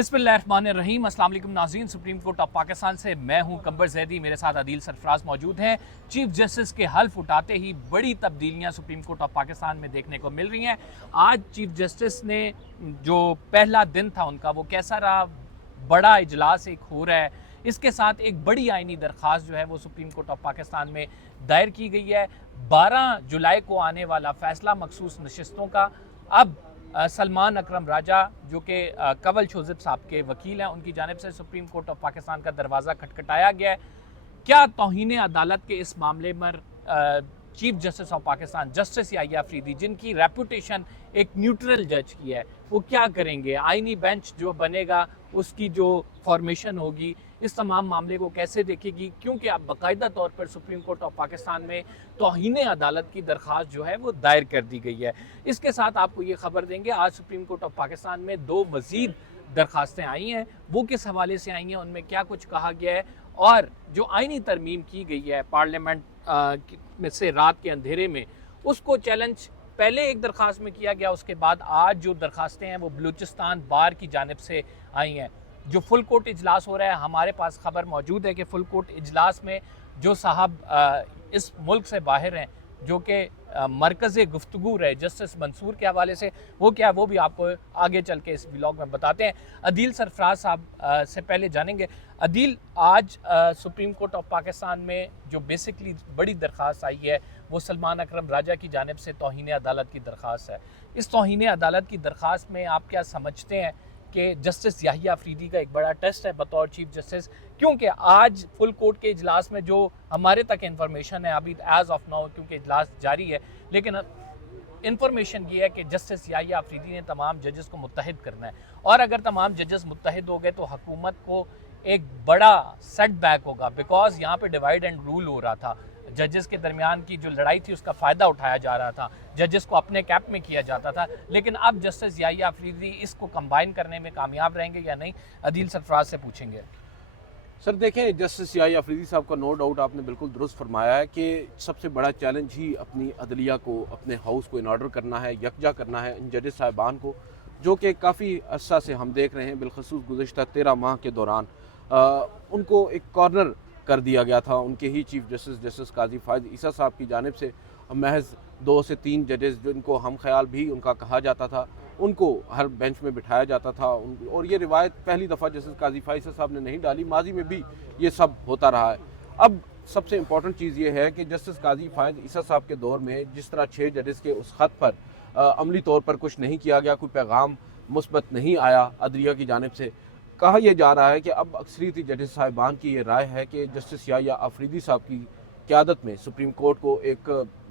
बिस्मिल्लाहिर्रहमानिर्रहीम। अस्सलाम वालेकुम नाज़रीन, सुप्रीम कोर्ट ऑफ पाकिस्तान से मैं हूं कंबर जैदी, मेरे साथ आदिल सरफराज मौजूद हैं। चीफ जस्टिस के हल्फ उठाते ही बड़ी तब्दीलियां सुप्रीम कोर्ट ऑफ पाकिस्तान में देखने को मिल रही हैं। आज चीफ जस्टिस ने जो पहला दिन था उनका, वो कैसा रहा? बड़ा इजलास एक हो रहा है, इसके साथ एक बड़ी आइनी दरख्वास्त जो है वो सुप्रीम कोर्ट ऑफ पाकिस्तान में दायर की गई है। 12 जुलाई को आने वाला फैसला मखसूस नशिस्तों का अब सलमान अकरम राजा जो कि कंवल शोज़िब साहब के वकील हैं, उनकी जानिब से सुप्रीम कोर्ट ऑफ पाकिस्तान का दरवाज़ा खटखटाया गया है। क्या तौहीन अदालत के इस मामले में chief justice of Pakistan justice Yahya Afridi, जिनकी रेपुटेशन एक न्यूट्रल जज की है, वो क्या करेंगे? आइनी बेंच जो बनेगा उसकी जो फॉर्मेशन होगी, इस तमाम मामले को कैसे देखेगी? क्योंकि अब बाकायदा तौर पर सुप्रीम कोर्ट ऑफ पाकिस्तान में तौहीन अदालत की दरख्वास्त जो है वो दायर कर दी गई है। इसके साथ आपको ये खबर देंगे, आज सुप्रीम कोर्ट ऑफ पाकिस्तान में 2 मज़ीद दरख्वास्तें आई हैं। वो किस हवाले से आई हैं, उनमें क्या कुछ कहा गया है, और जो आइनी तरमीम की गई है पार्लियामेंट में से रात के अंधेरे में, उसको चैलेंज पहले एक दरख्वास्त में किया गया। उसके बाद आज जो दरख्वास्तें हैं वो बलूचिस्तान बार की जानिब से आई हैं। जो फुल कोर्ट इजलास हो रहा है, हमारे पास खबर मौजूद है कि फुल कोर्ट इजलास में जो साहब इस मुल्क से बाहर हैं, जो कि मरकज़ गुफ्तगू रहे जस्टिस मंसूर के हवाले से, वो क्या है वो भी आपको आगे चल के इस व्लॉग में बताते हैं। अदील सरफराज साहब से पहले जानेंगे। अदील, आज सुप्रीम कोर्ट ऑफ पाकिस्तान में जो बेसिकली बड़ी दरख्वास्त आई है वो सलमान अकरम राजा की जानिब से तौहीन अदालत की दरख्वास्त है। इस तौहीन अदालत की दरख्वास्त में आप क्या समझते हैं कि जस्टिस याहिया अफरीदी का एक बड़ा टेस्ट है बतौर चीफ जस्टिस? क्योंकि आज फुल कोर्ट के इजलास में जो हमारे तक इन्फॉर्मेशन है, अभी एज ऑफ नाउ क्योंकि इजलास जारी है, लेकिन इन्फॉर्मेशन ये है कि जस्टिस याहिया अफरीदी ने तमाम जजेस को मुत्तहिद करना है, और अगर तमाम जजेस मुत्तहिद हो गए तो हुकूमत को एक बड़ा सेटबैक होगा, बिकॉज यहाँ पे डिवाइड एंड रूल हो रहा था। जजेस के दरमियान की जो लड़ाई थी उसका फ़ायदा उठाया जा रहा था, जजेस को अपने कैप में किया जाता था, लेकिन अब जस्टिस याहिया अफरीदी इसको कंबाइन करने में कामयाब रहेंगे या नहीं? अदील सरफराज से पूछेंगे। सर देखें, जस्टिस याहिया अफरीदी साहब का नो डाउट आपने बिल्कुल दुरुस्त फरमाया है कि सबसे बड़ा चैलेंज ही अपनी अदलिया को, अपने हाउस को इन ऑर्डर करना है, यकजा करना है इन जजेस साहिबान को, जो कि काफ़ी अर्सा से हम देख रहे हैं, बिलखसूस गुज़श्ता 13 माह के दौरान उनको एक कॉर्नर कर दिया गया था। उनके ही चीफ जस्टिस काजी फायद ईसा साहब की जानिब से महज 2 से 3 जजेस जिनको हम ख्याल भी उनका कहा जाता था, उनको हर बेंच में बिठाया जाता था। और ये रिवायत पहली दफ़ा जस्टिस काजी फायद ईसा साहब ने नहीं डाली, माजी में भी ये सब होता रहा है। अब सबसे इम्पॉर्टेंट चीज़ ये है कि जस्टिस काजी फायद ईसा साहब के दौर में जिस तरह 6 जजेस के उस ख़त पर अमली तौर पर कुछ नहीं किया गया, कोई पैगाम मुस्बत नहीं आया अदलिया की जानिब से, कहा यह जा रहा है कि अब अक्सरियती जजेस साहिबान की ये राय है कि जस्टिस याहिया अफरीदी साहब की क़यादत में सुप्रीम कोर्ट को एक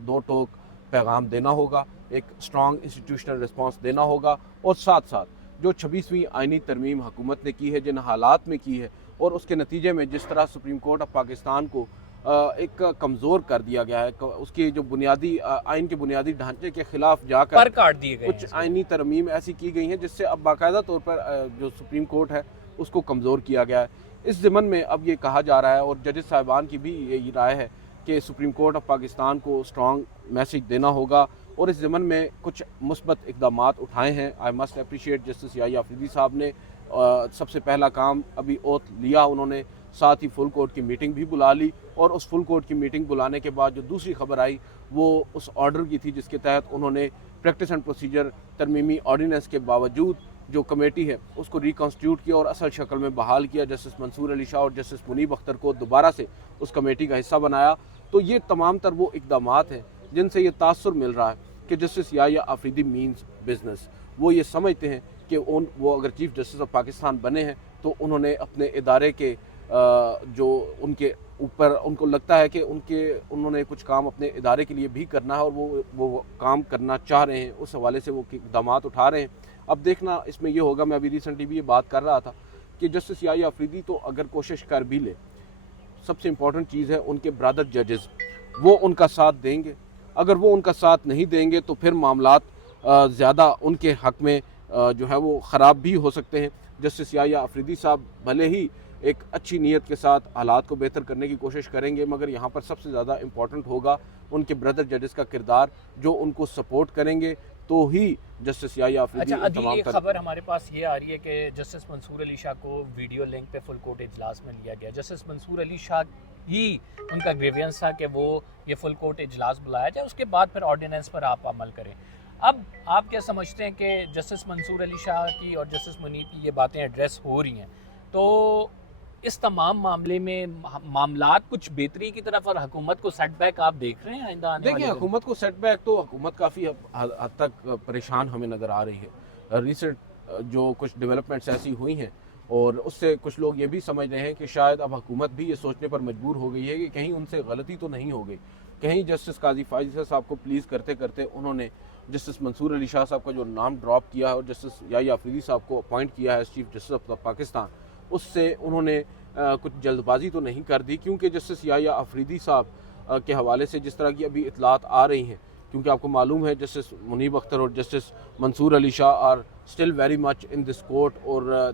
2 टोक पैगाम देना होगा, एक स्ट्रॉन्ग इंस्टीट्यूशनल रिस्पांस देना होगा, और साथ साथ जो 26वीं आइनी तरमीम हुकूमत ने की है, जिन हालात में की है, और उसके नतीजे में जिस तरह सुप्रीम कोर्ट ऑफ पाकिस्तान को एक कमज़ोर कर दिया गया है, उसकी जो बुनियादी आइन के बुनियादी ढांचे के खिलाफ जाकर काट दिए गए कुछ आइनी तरमीम ऐसी की गई हैं जिससे अब बाकायदा तौर पर जो सुप्रीम कोर्ट है उसको कमज़ोर किया गया है। इस ज़मन में अब ये कहा जा रहा है, और जजेस साहिबान की भी यही राय है कि सुप्रीम कोर्ट ऑफ पाकिस्तान को स्ट्रॉन्ग मैसेज देना होगा, और इस ज़मन में कुछ मुस्बत इक़दामात उठाए हैं। I must appreciate justice Yahya Afridi sahab ने सबसे पहला काम अभी ओथ लिया उन्होंने, साथ ही फुल कोर्ट की मीटिंग भी बुला ली, और उस फुल कोर्ट की मीटिंग बुलाने के बाद जो दूसरी खबर आई वो उस ऑर्डर की थी जिसके तहत उन्होंने प्रैक्टिस एंड प्रोसीजर तरमीमी ऑर्डिनेंस के बावजूद जो कमेटी है उसको रिकॉन्स्टिट्यूट किया और असल शक्ल में बहाल किया। जस्टिस मंसूर अली शाह और जस्टिस मुनीब अख्तर को दोबारा से उस कमेटी का हिस्सा बनाया। तो ये तमाम तर वो इक़दामात हैं जिनसे ये तासुर मिल रहा है कि justice Yahya Afridi means business. वो ये समझते हैं कि वो अगर चीफ जस्टिस ऑफ पाकिस्तान बने हैं तो उन्होंने अपने इदारे के जो उनके ऊपर उनको लगता है कि उन्होंने कुछ काम अपने इदारे के लिए भी करना है, और वो काम करना चाह रहे हैं, उस हवाले से वो इक़दामात उठा रहे हैं। अब देखना इसमें ये होगा, मैं अभी रिसेंटली भी ये बात कर रहा था कि जस्टिस याहिया अफरीदी तो अगर कोशिश कर भी ले, सबसे इम्पॉर्टेंट चीज़ है उनके ब्रदर जजेस, वो उनका साथ देंगे। अगर वो उनका साथ नहीं देंगे तो फिर मामलात ज़्यादा उनके हक़ में जो है वो ख़राब भी हो सकते हैं। जस्टिस याहिया अफरीदी साहब भले ही एक अच्छी नीयत के साथ हालात को बेहतर करने की कोशिश करेंगे, मगर यहाँ पर सबसे ज़्यादा इम्पॉर्टेंट होगा उनके ब्रदर जजेस का किरदार, जो उनको सपोर्ट करेंगे तो ही जस्टिस याहिया अफरीदी अच्छा अदील, एक तमाम खबर हमारे पास ये आ रही है कि जस्टिस मंसूर अली शाह को वीडियो लिंक पे फुल कोर्ट इजलास में लिया गया। जस्टिस मंसूर अली शाह ही उनका ग्रीवियंस था कि वो ये फुल कोर्ट इजलास बुलाया जाए, उसके बाद फिर ऑर्डिनेंस पर आप अमल करें। अब आप क्या समझते हैं कि जस्टिस मंसूर अली शाह की और जस्टिस मुनीब की ये बातें एड्रेस हो रही हैं, तो इस तमाम मामले में मामलात कुछ बेहतरी की तरफ और हुकूमत को सेटबैक आप देख रहे हैं आइंदा आने देखिए, वाले दिनों? हुकूमत को सेटबैक तो हुकूमत काफ़ी हद तक परेशान हमें नज़र आ रही है। रिसेंट जो कुछ डेवलपमेंट्स ऐसी हुई हैं और उससे कुछ लोग ये भी समझ रहे हैं कि शायद अब हुकूमत भी ये सोचने पर मजबूर हो गई है कि कहीं उनसे गलती तो नहीं हो गई, कहीं जस्टिस काजी फायज़ साहब को प्लीज़ करते करते उन्होंने जस्टिस मंसूर अली शाह साहब का जो नाम ड्रॉप किया है और जस्टिस याहिया अफरीदी साहब को अपॉइंट किया है चीफ जस्टिस ऑफ पाकिस्तान, उससे उन्होंने कुछ जल्दबाजी तो नहीं कर दी। क्योंकि जस्टिस याहिया अफरीदी साहब के हवाले से जिस तरह की अभी इतलात आ रही हैं, क्योंकि आपको मालूम है जस्टिस मुनीब अख्तर और justice Mansoor Ali Shah are still very much in this court, और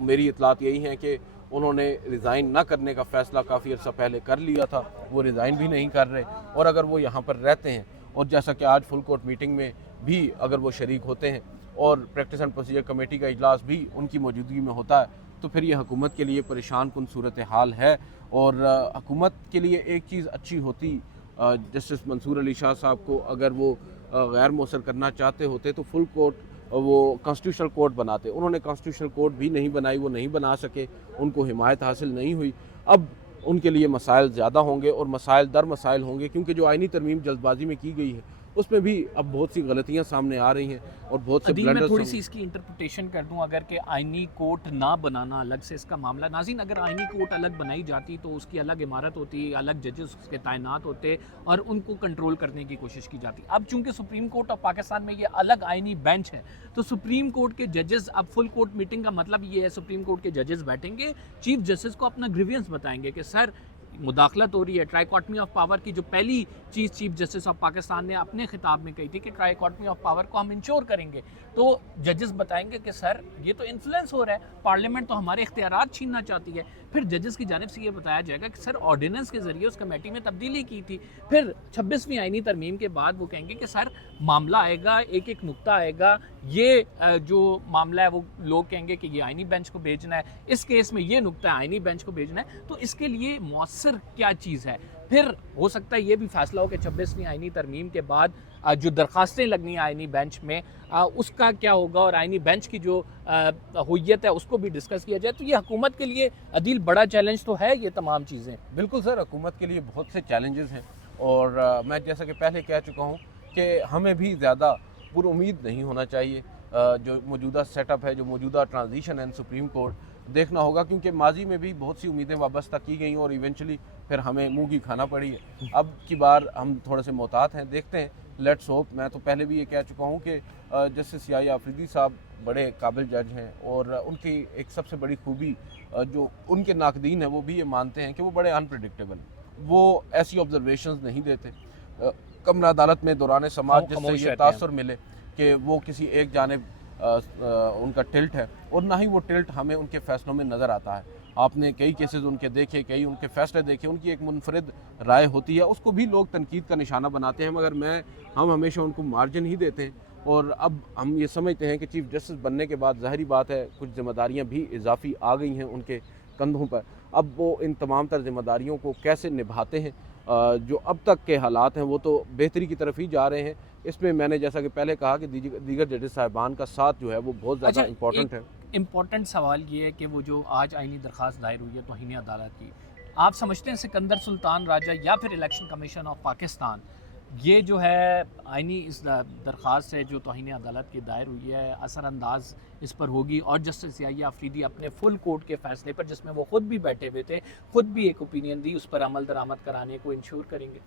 मेरी इतलात यही हैं कि उन्होंने रिज़ाइन ना करने का फ़ैसला काफ़ी अर्सा पहले कर लिया था, वो रिज़ाइन भी नहीं कर रहे, और अगर वो यहाँ पर रहते हैं और जैसा कि आज फुल कोर्ट मीटिंग में भी अगर वो शरीक होते हैं और प्रैक्टिस एंड प्रोसीजर कमेटी का इजलास भी उनकी मौजूदगी में होता है, तो फिर ये हुकूमत के लिए परेशान कुन सूरत हाल है। और हुकूमत के लिए एक चीज़ अच्छी होती, जस्टिस मंसूर अली शाह साहब को अगर वो गैर मौसर करना चाहते होते तो फुल कोर्ट वो कॉन्स्टिट्यूशनल कोर्ट बनाते। उन्होंने कॉन्स्टिट्यूशनल कोर्ट भी नहीं बनाई, वो नहीं बना सके, उनको हिमायत हासिल नहीं हुई। अब उनके लिए मसाइल ज़्यादा होंगे और मसाइल दर मसाइल होंगे, क्योंकि जो आइनी तरमीम जल्दबाजी में की गई है उसमें भी अब बहुत सी गलतियां सामने आ रही हैं और बहुत से अदील, मैं थोड़ी ब्लंडर्स। सी इसकी इंटरप्रिटेशन कर दूं, अगर कि आइनी कोर्ट ना बनाना अलग से इसका मामला, नाज़रीन अगर आइनी कोर्ट अलग बनाई जाती तो उसकी अलग इमारत होती, अलग जजेस उसके तैनात होते और उनको कंट्रोल करने की कोशिश की जाती। अब चूंकि सुप्रीम कोर्ट ऑफ पाकिस्तान में ये अलग आइनी बेंच है, तो सुप्रीम कोर्ट के जजेस, अब फुल कोर्ट मीटिंग का मतलब ये है सुप्रीम कोर्ट के जजेस बैठेंगे, चीफ जस्टिस को अपना ग्रीवियंस बताएंगे कि सर मुदाखलत हो रही है। ट्राइकॉटमी ऑफ पावर की जो पहली चीज़ चीफ जस्टिस ऑफ पाकिस्तान ने अपने खिताब में कही थी कि ट्राइकॉटमी ऑफ पावर को हम इंश्योर करेंगे, तो जजेस बताएंगे कि सर ये तो इन्फ्लुएंस हो रहा है, पार्लियामेंट तो हमारे इख्तियारात छीनना चाहती है। फिर जजेस की जानिब से ये बताया जाएगा कि सर ऑर्डिनेंस के जरिए उस कमेटी में तब्दीली की थी। फिर 26वीं आइनी तरमीम के बाद वो कहेंगे कि सर मामला आएगा, एक एक नुक्ता आएगा, ये जो मामला है वो लोग कहेंगे कि ये आइनी बेंच को भेजना है, इस केस में ये नुक्ता है आइनी बेंच को भेजना है। तो इसके लिए मौसर क्या चीज़ है? फिर हो सकता है ये भी फैसला हो कि 26वीं आइनी तरमीम के बाद जो दरखास्तें लगनी है आइनी बेंच में उसका क्या होगा, और आइनी बेंच की जो हुइयत है उसको भी डिस्कस किया जाए। तो ये हुकूमत के लिए अदील बड़ा चैलेंज तो है ये तमाम चीज़ें। बिल्कुल सर, हुकूमत के लिए बहुत से चैलेंजेस हैं, और मैं जैसा कि पहले कह चुका हूँ कि हमें भी ज़्यादा पुरुमीद नहीं होना चाहिए। जो मौजूदा सेटअप है, जो मौजूदा ट्रांजिशन है सुप्रीम कोर्ट, देखना होगा, क्योंकि माजी में भी बहुत सी उम्मीदें वाबस्ता की गई और इवेंचुअली फिर हमें मुंह की खाना पड़ी है। अब की बार हम थोड़े से मोहतात हैं, देखते हैं, लेट्स होप। मैं तो पहले भी ये कह चुका हूँ कि जस्टिस याहिया अफरीदी साहब बड़े काबिल जज हैं, और उनकी एक सबसे बड़ी खूबी जो उनके नाकदीन है वो भी ये मानते हैं कि वो बड़े अनप्रडिक्टेबल हैं, वो ऐसी ऑब्जर्वेशंस नहीं देते। कमरा अदालत में दौरान समाज जिससे ये तासुर मिले कि वो किसी एक जानिब उनका टिल्ट है, और ना ही वो टिल्ट हमें उनके फैसलों में नज़र आता है। आपने कई केसेस उनके देखे, कई उनके फैसले देखे, उनकी एक मुनफरिद राय होती है, उसको भी लोग तनकीद का निशाना बनाते हैं, मगर हम हमेशा उनको मार्जिन ही देते हैं। और अब हम ये समझते हैं कि चीफ जस्टिस बनने के बाद ज़ाहिरी बात है कुछ ज़िम्मेदारियाँ भी इजाफी आ गई हैं उनके कंधों पर। अब वो इन तमाम तर ज़िम्मेदारियों को कैसे निभाते हैं, जो अब तक के हालात हैं वो तो बेहतरी की तरफ ही जा रहे हैं। इसमें मैंने जैसा कि पहले कहा कि दीगर जजेस साहिबान का साथ जो है वो बहुत ज़्यादा इम्पॉर्टेंट है। इम्पॉर्टेंट सवाल ये है कि वो जो आज आइनी दरख्वास्त दायर हुई है तौहीन अदालत की, आप समझते हैं सिकंदर सुल्तान राजा या फिर इलेक्शन कमीशन ऑफ पाकिस्तान ये जो है आइनी इस दरख्वास्त से जो तौहीन अदालत की दायर हुई है असरअंदाज इस पर होगी, और जस्टिस याहिया अफरीदी अपने फुल कोर्ट के फैसले पर, जिसमें वो खुद भी बैठे हुए थे, खुद भी एक ओपिनियन दी, उस पर अमल दरामद कराने को इंश्योर करेंगे?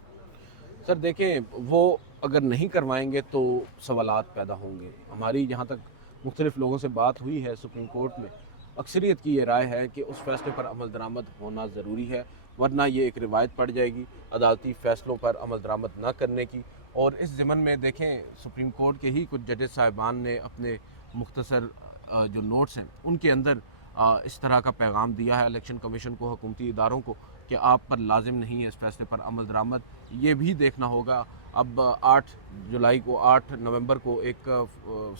सर देखें, वो अगर नहीं करवाएंगे तो सवालात पैदा होंगे। हमारी जहाँ तक मुख्तलिफ़ लोगों से बात हुई है सुप्रीम कोर्ट में, अक्सरियत की ये राय है कि उस फैसले पर अमल दरामद होना ज़रूरी है, वरना ये एक रिवायत पड़ जाएगी अदालती फ़ैसलों पर अमल दरामद न करने की। और इस ज़िमन में देखें, सुप्रीम कोर्ट के ही कुछ जजेस साहिबान ने अपने मुख्तसर जो नोट्स हैं उनके अंदर इस तरह का पैगाम दिया है इलेक्शन कमीशन को, हुकूमती इदारों को, कि आप पर लाजिम नहीं है इस फैसले पर अमल दरामद। ये भी देखना होगा। अब 8 जुलाई को 8 नवंबर को एक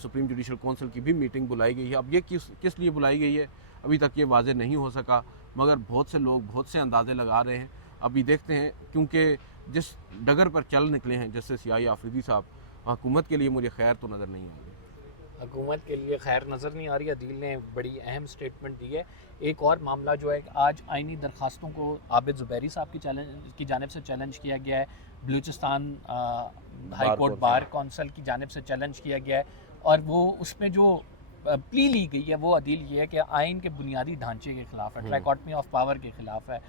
सुप्रीम जुडिशल काउंसिल की भी मीटिंग बुलाई गई है। अब ये किस लिए बुलाई गई है अभी तक ये वाज़ेह नहीं हो सका, मगर बहुत से लोग बहुत से अंदाजे लगा रहे हैं। अभी देखते हैं, क्योंकि जिस डगर पर चल निकले हैं जस्टिस याहिया अफरीदी साहब, हुकूमत के लिए मुझे खैर तो नज़र नहीं आ रही। हुकूमत के लिए खैर नज़र नहीं आ रही। अदील ने बड़ी अहम स्टेटमेंट दी है। एक और मामला जो है, आज आइनी दरखास्तों को आबिद ज़ुबैरी साहब की जानिब से चैलेंज किया गया है, Balochistan high court bar council की जानिब से चैलेंज किया गया है, और वो उसमें जो प्ली ली गई है वो अदील ये है कि आइन के बुनियादी ढांचे के खिलाफ है, ट्राइकॉटमी ऑफ पावर के खिलाफ है,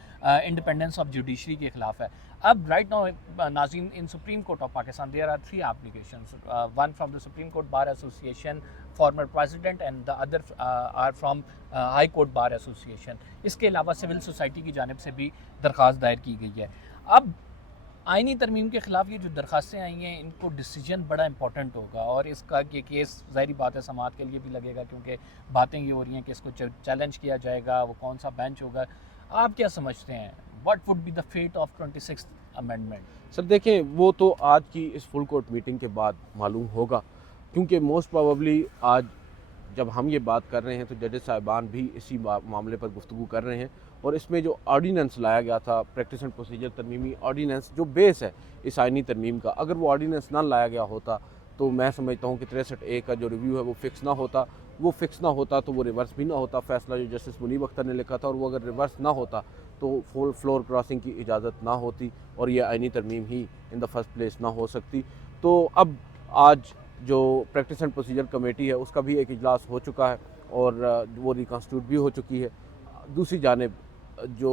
इंडिपेंडेंस ऑफ जुडिशरी के खिलाफ है। अब राइट नाउ नाज़रीन, in supreme court of Pakistan there are 3 applications, one from the supreme court bar association former president and the other are from high court bar association. इसके अलावा सिविल सोसाइटी की जानिब से भी दरख्वास्त दायर की गई है। अब आइनी तरमीम के ख़िलाफ़ ये जो दरखास्तें आई हैं, इनको डिसीजन बड़ा इंपॉर्टेंट होगा, और इसका ये केस ज़ाहिर बात है समाअत के लिए भी लगेगा, क्योंकि बातें ये हो रही हैं कि इसको चैलेंज किया जाएगा, वो कौन सा बेंच होगा। आप क्या समझते हैं, what would be the fate of 26th amendment? Sir देखें, वो तो आज की इस फुल कोर्ट मीटिंग के बाद मालूम होगा, क्योंकि मोस्ट प्रोबेबली आज जब हम ये बात कर रहे हैं तो जजेस साहिबान भी इसी मामले पर गुफ्तगू कर रहे हैं। और इसमें जो ऑर्डीनेंस लाया गया था, प्रैक्टिस एंड प्रोसीजर तरमीमी ऑर्डीनेंस, जो बेस है इस आइनी तरमीम का, अगर वो ऑर्डीनेंस ना लाया गया होता तो मैं समझता हूँ कि 63A का जो रिव्यू है वो फिक्स ना होता। वो फिक्स ना होता तो वो रिवर्स भी ना होता फैसला जो जस्टिस मुनीब अख्तर ने लिखा था, और वो अगर रिवर्स ना होता तो फ्लोर क्रॉसिंग की इजाज़त ना होती और ये आइनी तरमीम ही इन द फर्स्ट प्लेस ना हो सकती। तो अब आज जो प्रैक्टिस एंड प्रोसीजर कमेटी है उसका भी एक इजलास हो चुका है और वो रिकॉन्स्टिट्यूट भी हो चुकी है। दूसरी जानिब जो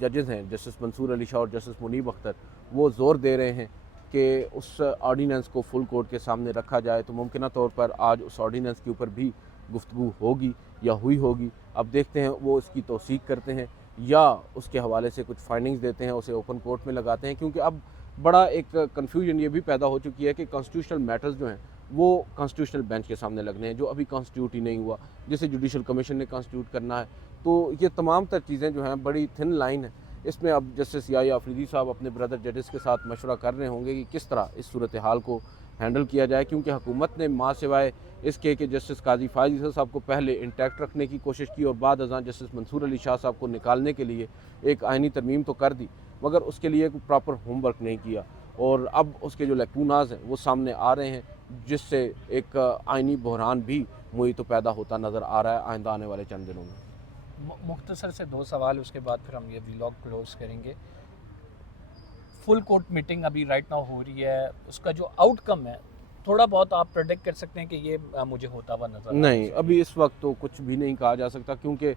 जजेस हैं जस्टिस मंसूर अली शाह और जस्टिस मुनीब अख्तर, वो ज़ोर दे रहे हैं कि उस ऑर्डीनेंस को फुल कोर्ट के सामने रखा जाए, तो मुमकिन तौर पर आज उस ऑर्डीनेंस के ऊपर भी गुफ्तगू होगी या हुई होगी। अब देखते हैं वो इसकी तौसीक करते हैं या उसके हवाले से कुछ फाइंडिंग्स देते हैं, उसे ओपन कोर्ट में लगाते हैं, क्योंकि अब बड़ा एक कन्फ्यूजन ये भी पैदा हो चुकी है कि कॉन्स्टिट्यूशनल मैटर्स जो हैं वो कॉन्स्टिट्यूशनल बेंच के सामने लगने हैं, जो अभी कॉन्स्टिट्यूट ही नहीं हुआ, जिसे जुडिशल कमीशन ने कॉन्स्टिट्यूट करना है। तो ये तमाम तर चीज़ें जो हैं बड़ी थिन लाइन है। इसमें अब जस्टिस याहिया अफरीदी साहब अपने ब्रदर जजेस के साथ मशवरा कर रहे होंगे कि किस तरह इस सूरत हाल को हैंडल किया जाए, क्योंकि हुकूमत ने माँ सिवाय इसके कि जस्टिस काजी फायज़ साहब को पहले इंटैक्ट रखने की कोशिश की और बाद अज़ां जस्टिस मंसूर अली शाह साहब को निकालने के लिए एक आइनी तरमीम तो कर दी, मगर उसके लिए कोई प्रॉपर होमवर्क नहीं किया, और अब उसके जो लैकूनाज हैं वो सामने आ रहे हैं, जिससे एक आइनी बहरान भी मुई तो पैदा होता नज़र आ रहा है आइंदा आने वाले चंद दिनों में। मुख्तसर से 2 सवाल, उसके बाद फिर हम ये व्लॉग क्लोज करेंगे। फुल कोर्ट मीटिंग अभी राइट नाउ हो रही है, उसका जो आउटकम है थोड़ा बहुत आप प्रेडिक्ट कर सकते हैं कि ये मुझे होता हुआ नजर नहीं, अभी इस वक्त तो कुछ भी नहीं कहा जा सकता, क्योंकि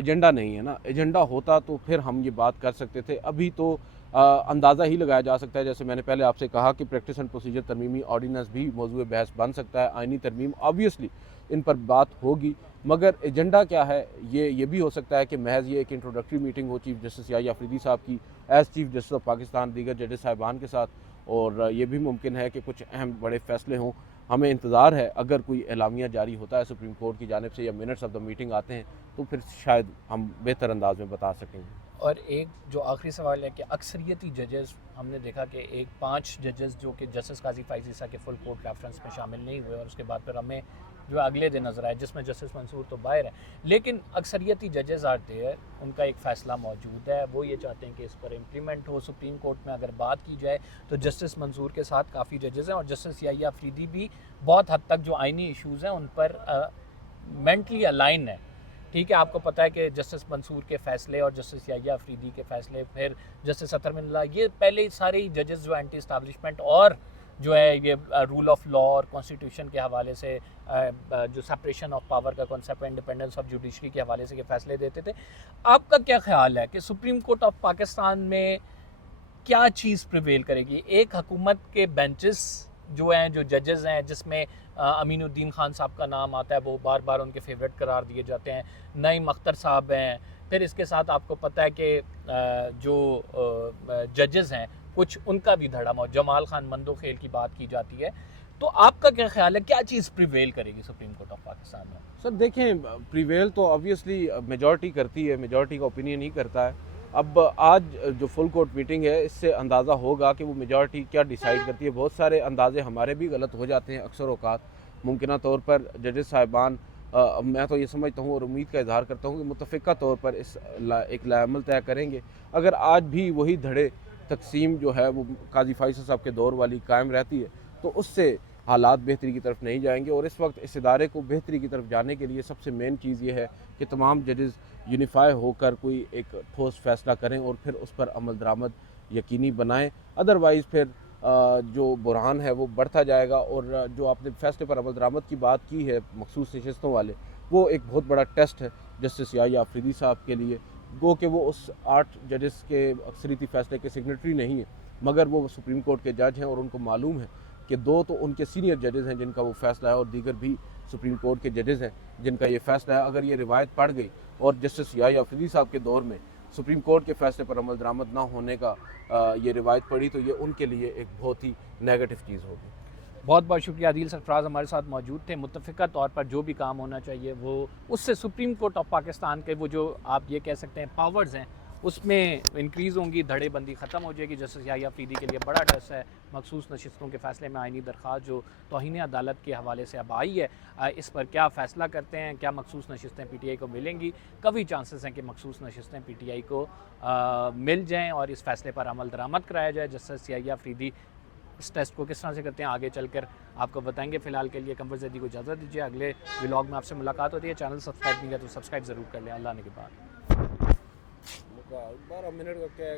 एजेंडा नहीं है ना। एजेंडा होता तो फिर हम ये बात कर सकते थे। अभी तो अंदाज़ा ही लगाया जा सकता है, जैसे मैंने पहले आपसे कहा कि प्रैक्टिस एंड प्रोसीजर तरमीमी ऑर्डिनेंस भी मौजूद बहस बन सकता है। आइनी तरमीम ऑब्वियसली इन पर बात होगी, मगर एजेंडा क्या है ये भी हो सकता है कि महज ये एक इंट्रोडक्टरी मीटिंग हो चीफ जस्टिस याहिया अफरीदी साहब की as chief justice of Pakistan दीगर जजेस साहिबान के साथ, और ये भी मुमकिन है कि कुछ अहम बड़े फैसले हों। हमें इंतज़ार है, अगर कोई एलामिया जारी होता है सुप्रीम कोर्ट की जानिब से या मिनट्स ऑफ द मीटिंग आते हैं तो फिर शायद हम बेहतर अंदाज में बता सकेंगे। और एक जो आखिरी सवाल है कि अक्सरियती जजेस, हमने देखा कि 5 जजेस जो कि जस्टिस काजी फायज़ के फुल कोर्ट रेफरेंस में शामिल नहीं हुए, और उसके बाद फिर हमें जो अगले दिन नजर आए जिसमें जस्टिस मंसूर तो बाहर है, लेकिन अक्सरियती जजेस आर देयर, उनका एक फ़ैसला मौजूद है, वो ये चाहते हैं कि इस पर इम्प्लीमेंट हो। सुप्रीम कोर्ट में अगर बात की जाए तो जस्टिस मंसूर के साथ काफ़ी जजेस हैं, और जस्टिस याहिया अफरीदी भी बहुत हद तक जो आइनी इशूज़ हैं उन पर मेंटली अलाइन है। ठीक है, आपको पता है कि जस्टिस मंसूर के फ़ैसले और जस्टिस याहिया अफरीदी के फ़ैसले, फिर जस्टिस अतर मिनल्ला, ये पहले सारे जजेस जो एंटी इस्टेब्लिशमेंट और जो है ये रूल ऑफ लॉ और कॉन्स्टिट्यूशन के हवाले से जो सेपरेशन ऑफ पावर का कॉन्सेप्ट, इंडिपेंडेंस ऑफ जुडिशरी के हवाले से ये फ़ैसले देते थे। आपका क्या ख्याल है कि सुप्रीम कोर्ट ऑफ पाकिस्तान में क्या चीज़ प्रिवेल करेगी? एक हुकूमत के बेंचेस जो हैं, जो जजेस हैं, जिसमें अमीनुद्दीन खान साहब का नाम आता है, वो बार बार उनके फेवरेट करार दिए जाते हैं, नईम अख्तर साहब हैं, फिर इसके साथ आपको पता है कि जो जजेस हैं कुछ उनका भी धड़ा मौत, जमाल खान मंदो खेल की बात की जाती है। तो आपका क्या ख्याल है, क्या चीज़ प्रिवेल करेगी सुप्रीम कोर्ट ऑफ पाकिस्तान में? सर देखें, प्रिवेल तो ऑब्वियसली मेजॉरिटी करती है, मेजॉरिटी का ओपिनियन ही करता है, अब आज जो फुल कोर्ट मीटिंग है, इससे अंदाज़ा होगा कि वो मेजॉरिटी क्या डिसाइड करती है। बहुत सारे अंदाजे हमारे भी गलत हो जाते हैं अक्सर औक़ात। मुमकिना तौर पर जजेस साहिबान, मैं तो ये समझता हूँ और उम्मीद का इज़हार करता हूँ कि मुतफ़िक़ा तौर पर एक लाएमल तय करेंगे। अगर आज भी वही धड़े तक़सीम जो है वो काज़ी फ़ैसल साहब के दौर वाली कायम रहती है, तो उससे हालात बेहतरी की तरफ नहीं जाएंगे। और इस वक्त इस इदारे को बेहतरी की तरफ जाने के लिए सबसे मेन चीज़ ये है कि तमाम जजेस यूनिफाई होकर कोई एक ठोस फैसला करें और फिर उस पर अमल दरामद यकीनी बनाएं। अदरवाइज़ फिर जो बुरहान है वो बढ़ता जाएगा। और जो आपने फैसले पर अमल दरामद की बात की है मखसूस नशिस्तों वाले, वो एक बहुत बड़ा टेस्ट है जस्टिस याह्या अफरीदी साहब के लिए। गो कि वो उस 8 जजेस के अक्सरीती फैसले के सिग्नेटरी नहीं है, मगर वो सुप्रीम कोर्ट के जज हैं और उनको मालूम है कि 2 तो उनके सीनियर जजेस हैं जिनका वो फैसला है और दीगर भी सुप्रीम कोर्ट के जजेस हैं जिनका ये फैसला है। अगर ये रिवायत पड़ गई और जस्टिस याह्या अफरीदी साहब के दौर में सुप्रीम कोर्ट के फैसले पर अमल दरामद ना होने का ये रिवायत पड़ी, तो ये उनके लिए एक बहुत ही नेगेटिव चीज़ होगी। बहुत बहुत शुक्रिया। आदिल सरफराज हमारे साथ मौजूद थे। मुत्तफ़िक़ा तौर पर जो भी काम होना चाहिए वो उससे सुप्रीम कोर्ट ऑफ पाकिस्तान के वो जो आप ये कह सकते हैं पावर्स हैं उसमें इंक्रीज़ होंगी, धड़ेबंदी ख़त्म हो जाएगी। जस्टिस याह्या अफरीदी के लिए बड़ा टेस्ट है मखसूस नशिस्तों के फ़ैसले में आइनी दरख्वास्त जो तौहीन अदालत के हवाले से अब आई है, इस पर क्या फ़ैसला करते हैं, क्या मखसूस नशिस्तें PTI को मिलेंगी। कभी चांसेस हैं कि मखसूस नशिस्तें PTI को मिल जाएँ और इस फ़ैसले पर अमल दरामद कराया जाए। जस्टिस याह्या अफरीदी इस टेस्ट को किस तरह से करते हैं आगे चलकर आपको बताएंगे। फ़िलहाल के लिए कंवर ज़ैदी को इजाज़त दीजिए। अगले व्लॉग में आपसे मुलाकात होती है। चैनल सब्सक्राइब नहीं किया तो सब्सक्राइब ज़रूर कर लें। अल्लाह ने के बाद 12 मिनट का क्या है,